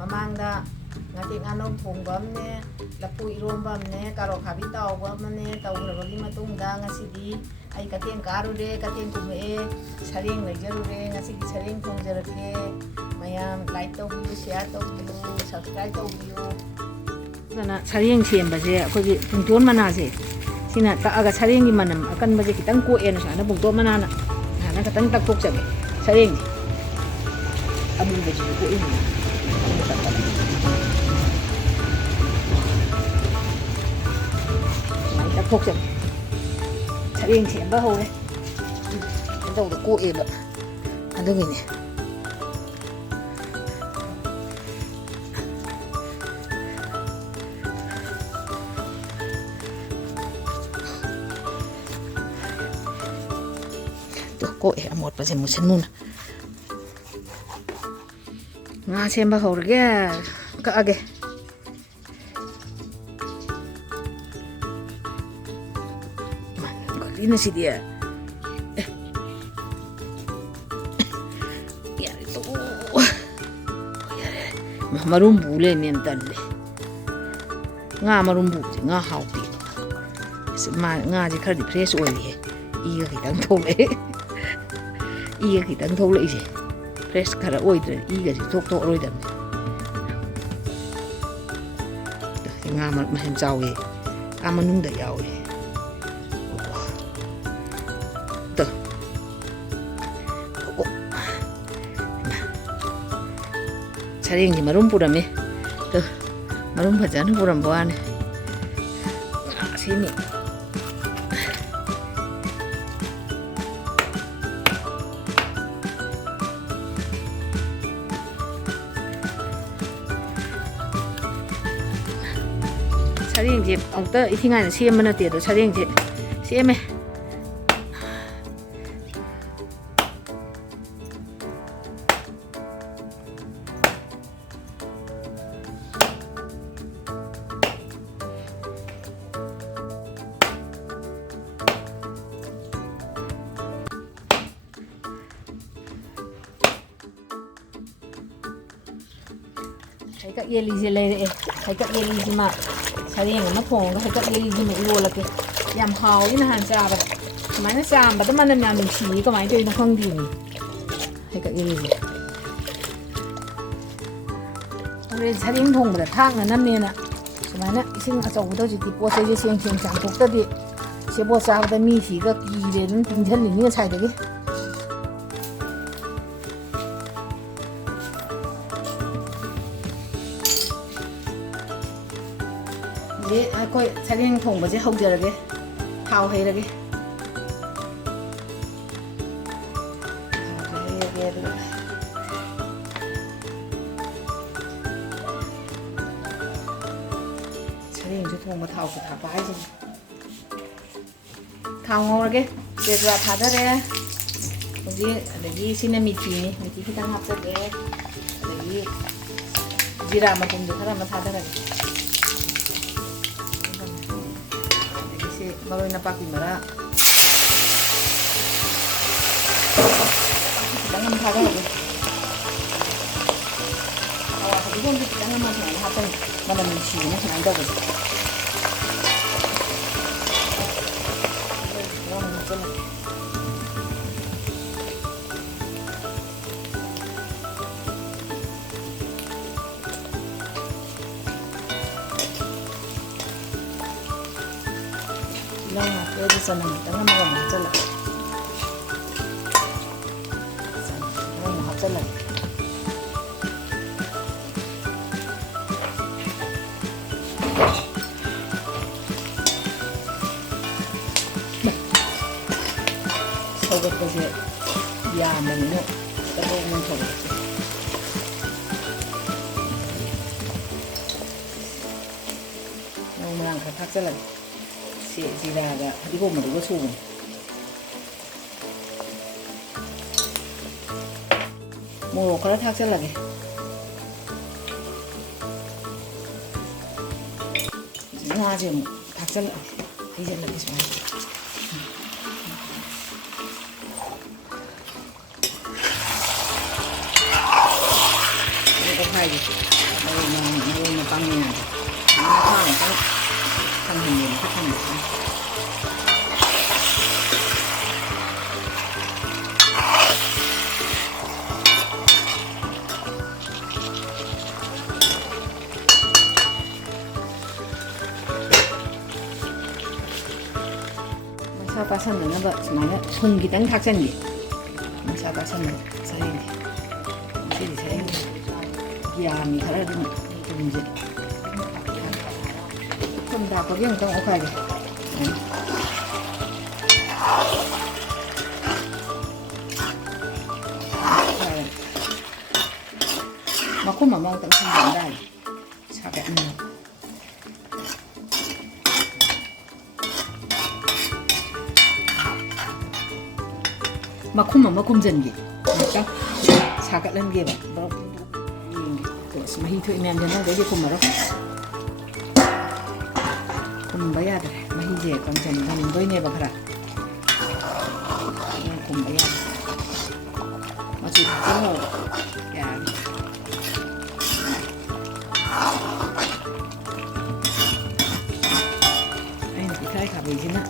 ꯃꯃꯥꯡꯗ ꯉꯥꯇꯦꯛ ꯉꯥꯅꯧ ꯊꯣꯡꯕ ꯑꯃꯅꯦ ꯂꯐꯨ ꯏꯔꯣꯝꯕ ꯑꯃꯅꯦ ꯀꯥꯔꯣꯠ ꯈꯥꯕꯤ ꯇꯥꯎꯕ ꯑꯃꯅꯦ ꯇꯧꯈ꯭ꯔꯕꯒꯤ ꯃꯇꯨꯡꯗ ꯉꯁꯤꯗꯤ ꯑꯩ ꯀꯩꯊꯦꯜ ꯀꯥꯔꯨꯔꯦ ꯀꯩꯊꯦꯜ ꯀꯨꯝꯃꯛꯑꯦ ꯁꯔꯦꯡ ꯂꯩꯖꯔꯨꯔꯦ ꯉꯁꯤꯒꯤ ꯁꯔꯦꯡ ꯊꯣꯡꯖꯔꯛꯀꯦ ꯃꯌꯥꯝ ꯂꯥꯏꯛ ꯇꯧꯕꯤꯌꯨ ꯁꯤꯌꯥꯔ ꯇꯧꯕꯤꯌꯨ ꯁꯕꯁꯀ꯭ꯔꯥꯏꯕ ꯇꯧꯕꯤꯌꯨ ꯑꯗꯨꯅ ꯁꯔꯦꯡ ꯁꯦꯝꯕꯁꯦ ꯑꯩꯈꯣꯏꯒꯤ ꯄꯨꯡꯇꯣꯟ ꯃꯅꯥꯁꯦ ꯁꯤꯅ ꯇꯛꯑꯒ ꯁꯔꯦꯡꯒꯤ ꯃꯅꯝ ꯑꯀꯟꯕꯁꯦ ꯈꯤꯇꯪ ꯀꯣꯛꯑꯦꯅ ꯁꯨꯃꯥꯏꯅ ꯄꯨꯡꯇꯣꯟ ꯃꯅꯥꯅ ꯁꯨꯃꯥꯏꯅ ꯈꯤꯇꯪ ꯇꯛꯊꯣꯛꯆꯒꯦ ꯁꯔꯦꯡꯁꯦ ꯑꯃꯨꯕꯁꯤꯁꯨ ꯀꯣꯛꯏꯅꯤ ꯁꯨꯃꯥꯏꯅ ꯇꯛꯊꯣꯛꯆꯒꯦ ꯁꯔꯦꯡ ꯁꯦꯝꯕ ꯍꯧꯔꯦ ꯇꯧꯗ ꯀꯣꯛꯑꯦꯕ ꯑꯗꯨꯒꯤꯅꯦ ꯀꯣꯛꯑꯦ ꯑꯃꯣꯠꯄꯁꯦ ꯃꯨꯁꯤꯟ ꯃꯨꯅ ꯉꯥ ꯁꯦꯝꯕ ꯍꯧꯔꯒꯦ ꯀꯛꯑꯒꯦ ꯀꯔꯤꯅꯣ ꯁꯤꯗꯤ ꯌꯥꯔꯦ ꯌꯥꯔꯦ ꯃꯔꯨꯝ ꯄꯨ ꯂꯩꯔꯝꯃꯦ ꯇꯜꯂꯦ ꯉꯥ ꯃꯔꯨꯝ ꯄꯨꯕꯁꯦ ꯉꯥ ꯍꯥꯎꯇꯦ ꯉꯥꯁꯦ ꯈꯔꯗꯤ fresh ꯑꯣꯏꯔꯤꯍꯦ 이가 기당 톡래 이가 기당 톡래 이제 프레스 카라 오이들 이가 톡톡 오이들 ngà mà hình giàu vậy mà nung để giàu vậy từ 차례인 지 마름 부라미 또 마름 바자는 부람 뭐하네 세미 차례인지 엉떠 이팅하는 시험은 어때도 차례인지 시험에 살짝 열리지 레 살짝 열리지 마 사리는 뭐 퐁가 살짝 열리지 마 이거라게 얌 하오이나 한 짜바 그만은 짬바도 만은 얌 시가 많이 되는 황디니 살짝 열리지 우리 사린 통보다 탕은 남네나 그만은 이승 아저보다 저기 보세지 생생 장독다디 세보 싸우다 미시가 기레는 빙천리는 차이되게 이제 거의 차린 통보지 하우저라게 하우해라게 차린 이제 통보 타우고 다 봐야지 강어라게 제가 다다래 여기 시는 미티 기당 합작에 여기 지라마 공도 사람만 다다래 baru napaki mara jangan pakai lagi awas itu kan jangan masuk ada apa mana menciumnya ada gitu Nah, jadi sana kita nggak mau macam lah. Nggak mau macam lah. Sobat kerja, ya mengenai kita mau sobat. Mau melangkah macam lah. 지라가 이거 뭐 이거 소금 뭐 그래 탁절하게 뭐 아주 탁절 이제 이렇게 좀 이거 ꯈꯥꯏꯒꯦ ꯃꯔꯣꯏ ꯃꯄꯥꯡ ꯃꯌꯥꯝ ꯃꯈꯥ ꯑꯃꯨꯛꯇꯪ ꯊꯝꯍꯟꯒꯦꯅ ꯊꯝꯕꯁꯤꯅ ꯃꯁꯥ ꯄꯥꯁꯟꯅꯅꯕ ꯁꯨꯃꯥꯏꯅ ꯊꯨꯝ ꯈꯤꯇꯪ ꯊꯥꯛꯆꯟꯒꯦ ꯃꯁꯥ ꯄꯥꯁꯟꯅꯕ ꯁꯔꯦꯡꯁꯦ ꯁꯤꯗꯤ ꯁꯔꯦꯡ ꯌꯥꯝꯃꯤ ꯈꯔ ꯑꯗꯨꯝ ꯊꯨꯝꯁꯦ ꯊꯨꯝ ꯊꯥꯛꯄꯒꯤ ꯑꯃꯨꯛꯇꯪ ꯑꯣꯠꯈꯥꯏꯒꯦ ꯃꯈꯨꯝ ꯑꯃꯈꯛꯇꯪ ꯊꯝꯖꯤꯟ ꯇꯥꯔꯦ ꯁꯥꯒꯠꯅꯤꯡꯉꯥꯏ ꯃꯈꯨꯝ ꯑꯃ ꯈꯨꯝꯖꯤꯟꯒꯦ ꯉꯥꯛꯇꯪ ꯁꯥꯒꯠꯍꯟꯒꯦꯕ ꯃꯍꯤ ꯊꯣꯛꯏ ꯃꯌꯥꯝꯁꯦ ꯅꯪꯗꯩꯗꯤ ꯈꯨꯝꯃꯔꯣꯏ ꯈꯨꯝꯕ ꯌꯥꯗ꯭ꯔꯦ ꯃꯍꯤꯁꯦ ꯀꯪꯁꯤꯟꯍꯟꯗꯣꯏꯅꯦꯕ ꯈꯔ ꯈꯨꯝꯕ ꯌꯥꯗ꯭ꯔꯦ ꯃꯆꯨ ꯊꯥꯛꯆꯤꯜꯍꯧꯔꯕ ꯌꯥꯔꯅꯤ ꯑꯩꯅ ꯄꯤꯊ꯭ꯔꯥꯏ ꯈꯥꯕꯩꯁꯤꯅ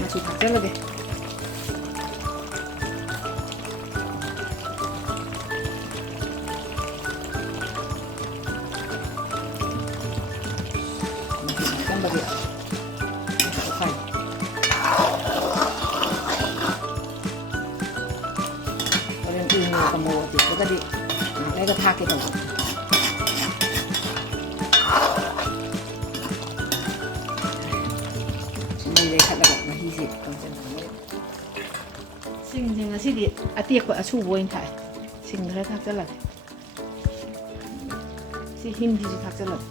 ꯃꯆꯨ ꯊꯥꯛꯆꯜꯂꯒꯦ ꯍꯣꯔꯦꯟ ꯎ ꯃꯣꯔꯣꯛ ꯑꯇꯦꯛꯄꯒꯗꯤ ꯉꯥꯏꯍꯥꯛ ꯊꯥꯛꯀꯦ ꯇꯧꯕ ꯃꯩ ꯂꯩꯈꯠꯂꯒ ꯃꯍꯤꯁꯦ ꯁꯤꯡꯁꯦ ꯉꯁꯤꯗꯤ ꯑꯇꯦꯛꯄ ꯑꯁꯨꯕ ꯑꯣꯏꯅ ꯊꯥꯛꯑꯦ ꯁꯤꯡ ꯈꯔ ꯊꯥꯛꯆꯜꯂꯒꯦ ꯁꯤ ꯍꯤꯡꯁꯤꯁꯨ ꯊꯥꯛꯆꯜꯂꯒꯦ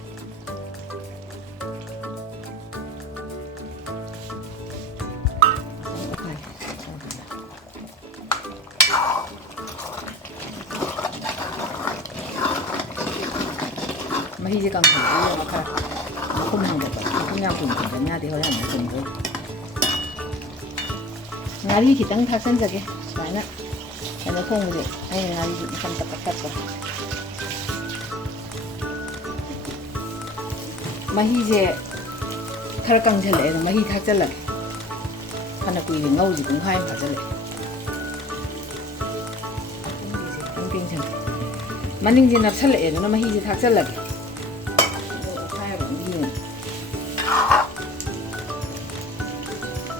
ꯃꯍꯤꯁꯦ ꯀꯪꯁꯤꯜꯂꯛꯑꯦꯕ ꯈꯔ ꯃꯈꯨꯝ ꯍꯥꯡꯗꯣꯛꯄ ꯃꯈꯨꯝ ꯌꯥꯝ ꯀꯨꯏꯅ ꯊꯝꯖꯟ ꯌꯥꯗꯦ ꯍꯣꯔꯦꯟ ꯑꯃꯨꯛ ꯊꯨꯝꯗꯣꯏ ꯉꯥꯔꯤ ꯈꯤꯇꯪ ꯊꯥꯛꯆꯟꯖꯒꯦ ꯁꯨꯃꯥꯏꯅ ꯀꯩꯅꯣ ꯊꯣꯡꯕꯁꯦ ꯑꯩꯅ ꯉꯥꯔꯤꯁꯦ ꯃꯈꯟ ꯇꯛꯄ ꯃꯍꯤꯁꯦ ꯈꯔ ꯀꯪꯁꯤꯜꯂꯛꯑꯦ ꯃꯍꯤ ꯊꯥꯛꯆꯜꯂꯒꯦ ꯐꯅ ꯀꯨꯏꯅ ꯉꯧꯔꯤꯁꯦ ꯄꯨꯡꯈꯥꯏ ꯑꯃ ꯐꯥꯖꯤꯜꯂꯛꯑꯦ ꯃꯅꯤꯡꯁꯦ ꯅꯞꯁꯜꯂꯛꯑꯦ ꯑꯗꯨꯅ ꯃꯍꯤꯁꯦ ꯊꯥꯛꯆꯜꯂꯒꯦ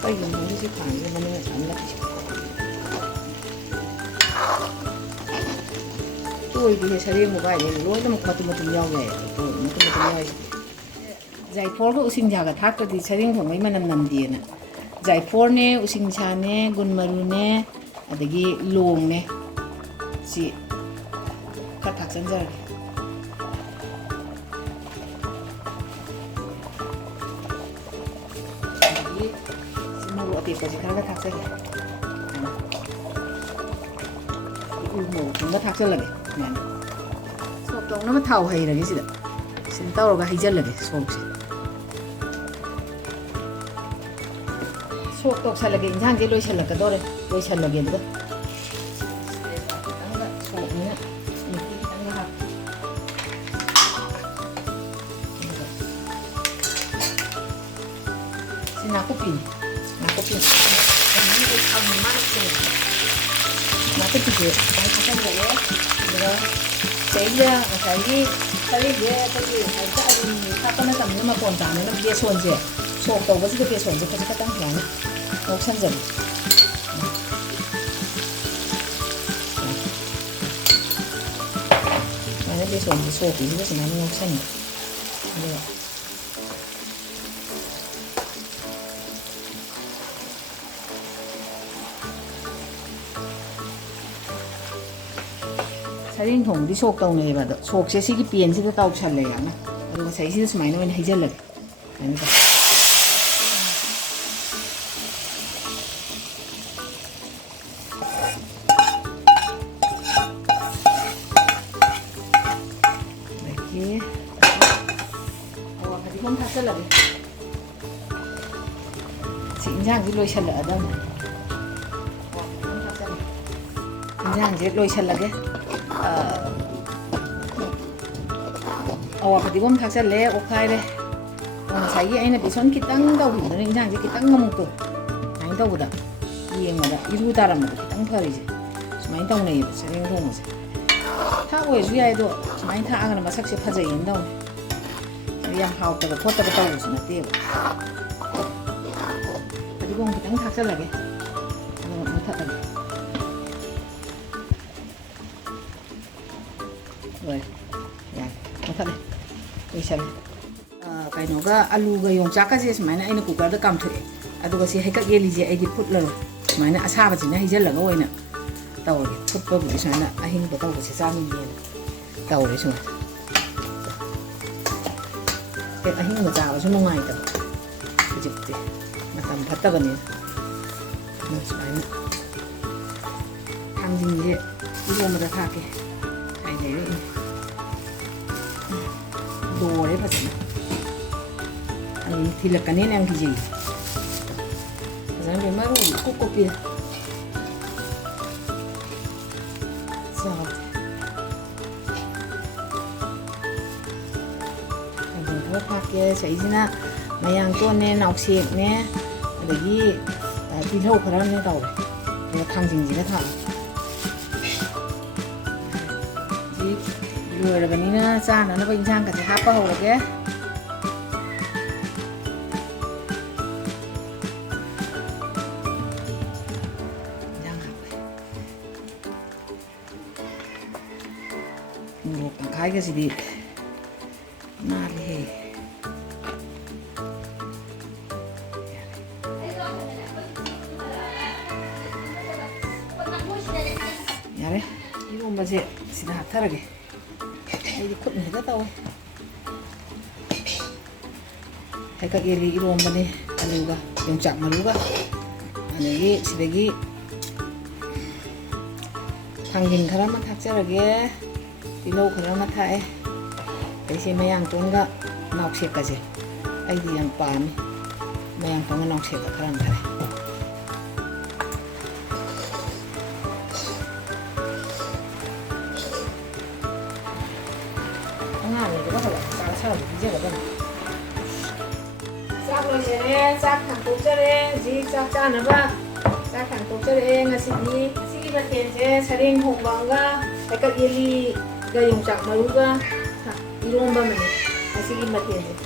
ꯀꯩꯒꯤꯅꯣ ꯍꯧꯖꯤꯛꯁꯤ ꯈꯥꯡꯁꯦ ꯃꯅꯤꯡ ꯑꯁꯥꯝ ꯅꯞꯄꯤꯁꯦ ꯇꯣꯏꯗꯤꯍꯦ ꯁꯔꯦꯡ ꯀꯥꯏꯗꯩ ꯂꯣꯏꯅꯃꯛ ꯃꯇꯨꯝ ꯌꯥꯎ ꯌꯥꯏ ꯃꯇꯨꯝ ꯌꯥꯎꯏꯁꯦ ꯖꯥꯏꯐꯣꯔꯒ ꯎꯁꯤꯡꯁꯥꯒ ꯊꯥꯛꯇ꯭ꯔꯗꯤ ꯁꯔꯦꯡ ꯊꯣꯡꯕꯩ ꯃꯅꯝ ꯅꯝꯗꯦꯅ ꯖꯥꯏꯐꯣꯔꯅꯦ ꯎꯁꯤꯡꯁꯥꯅꯦ ꯒꯨꯟ ꯃꯔꯨꯅꯦ ꯑꯗꯒꯤ ꯂꯣꯡꯅꯦ ꯁꯤ ꯈꯔ ꯊꯥꯛꯆꯟꯖꯔꯒꯦ ꯑꯗꯒꯤ ꯃꯣꯔꯣꯛ ꯑꯇꯦꯛꯄꯁꯦ ꯈꯔꯒ ꯊꯥꯛꯆꯒꯦ ꯎ ꯃꯣꯔꯣꯛꯇꯨꯒ ꯊꯥꯛꯆꯜꯂꯒꯦ ꯁꯨꯃꯥꯏꯅ ꯁꯣꯛ ꯇꯧꯅꯕ ꯊꯥꯎ ꯍꯩꯔꯒꯦ ꯁꯤꯗ ꯇꯧꯔꯒ ꯍꯩꯖꯜꯂꯒꯦ ꯁꯣꯛꯁꯦ ꯁꯣꯛ ꯇꯧꯁꯜꯂꯒꯦ ꯏꯟꯁꯥꯡꯁꯦ ꯂꯣꯏꯁꯜꯂꯛꯀꯗꯧꯔꯦ ꯂꯣꯏꯁꯜꯂꯒꯦ ꯑꯗꯨꯒ ꯈꯤꯇꯪꯒ ꯁꯣꯛꯅꯤꯅ ꯃꯤꯊꯤ ꯈꯤꯇꯪꯒ ꯍꯥꯞꯄꯦ ꯁꯤ ꯅꯥꯀꯨꯞꯄꯤꯅꯤ ꯅꯥꯀꯨꯞꯄꯤꯁꯦ ꯈꯤꯇꯪ ꯊꯥꯛꯆꯟꯖꯔꯦ ꯑꯗꯨꯒ ꯁꯤꯗꯩꯁꯤꯗ ꯉꯁꯥꯏꯒꯤ ꯁꯔꯦꯡꯁꯦ ꯑꯩꯈꯣꯏꯒꯤ ꯊꯥꯛꯄ ꯃꯇꯝꯗ ꯃꯄꯣꯟ ꯇꯥꯅꯅ ꯕꯦꯁꯣꯟꯁꯦ ꯁꯣꯛ ꯇꯧꯕꯁꯤꯗ ꯕꯦꯁꯣꯟꯁꯦ ꯈꯖꯤꯛ ꯁꯨꯃꯥꯏꯅ ꯉꯧꯁꯟꯖꯔꯦ ꯁꯨꯃꯥꯏꯅ ꯕꯦꯁꯣꯟꯁꯦ ꯁꯣꯛꯄꯤꯁꯤꯗ ꯁꯨꯃꯥꯏꯅ ꯉꯧꯁꯟꯕ ꯑꯗꯨꯒ ꯁꯔꯦꯡ ꯊꯣꯡꯕꯗꯤ ꯁꯣꯛ ꯇꯧꯅꯩꯑꯕ ꯑꯗꯣ ꯁꯣꯛꯁꯦ ꯁꯤꯒꯤ ꯄꯦꯟꯁꯤꯗ ꯇꯥꯎꯁꯜꯂꯦ ꯌꯥꯝꯅ ꯑꯗꯨꯒ ꯉꯁꯥꯏꯁꯤꯗ ꯁꯨꯃꯥꯏꯅ ꯑꯣꯏꯅ ꯍꯩꯖꯜꯂꯒꯦ ꯁꯨꯃꯥꯏꯅ ꯇꯧ ꯑꯗꯒꯤ ꯑꯋꯥ ꯐꯗꯤꯒꯣꯝ ꯊꯥꯛꯆꯜꯂꯒꯦ ꯁꯤ ꯏꯟꯁꯥꯡꯁꯤ ꯂꯣꯏꯁꯜꯂꯛꯑꯗꯝꯅꯤ ꯑꯋꯥ ꯐꯗꯤꯒꯣꯝ ꯊꯥꯛꯆꯜꯂꯦ 인상제 로이샬라게 어디봄 탁살래 오카이래 자기 애는 비선 기땅 가고 인상제 기땅 가먹도 많이 더보다 이행마다 이루다라마다 기땅 파리지 많이 더네 자기 동무지 타고 해주야에도 많이 타가는 마삭시 파져 인다오네 그냥 하옵다가 벗다가 따고 있으면 어때요 어디봄 기땅 탁살라게 못하다가 rồi ya 못하네 이샤네 kainoga aluga yongchaka je smaina aina cooker da kam thoe aduga si heka ye lije aidi phutla smaina asaba jina hijalaga oina tawre phutpa bu smaina ahin ba tawre si chami ye tawre suma e ahin ga jawa su nungai ta jikte matam phattaga ne smaina 당진제 이거마다 타게 아이 네 노래 봤지 아니 딜락가네 냥 기지 그다음에 마루 꼬꼬피 자 이거 파게 저이지나 마양 또네 나옥시네 여기 딜호 그러네 나오래 내가 당진지가 다 이거라니나 짜나 너 인상 같이 하빠 오게 인상 하고 뭐 가이가지디 나리 야래 이거 뭐지 지나 하타라게 이제 콧 내다다오 해가 일이 이루어만에 아루가 용짝 마루가 아니 시래기 당긴 가라만 탁자라게 일로 가라만 타에 대신 매양 돈가 나옥시까지 아이디 양밤이 매양 돈가 나옥시가 가라만 타에 싹 한국절에 싹 짜나봐 싹 한국절에 ngasi디 ngasi기 마텐제 사링 홍방가 약간 일리가 용짝 마루가 이런 밤에 ngasi기 마텐제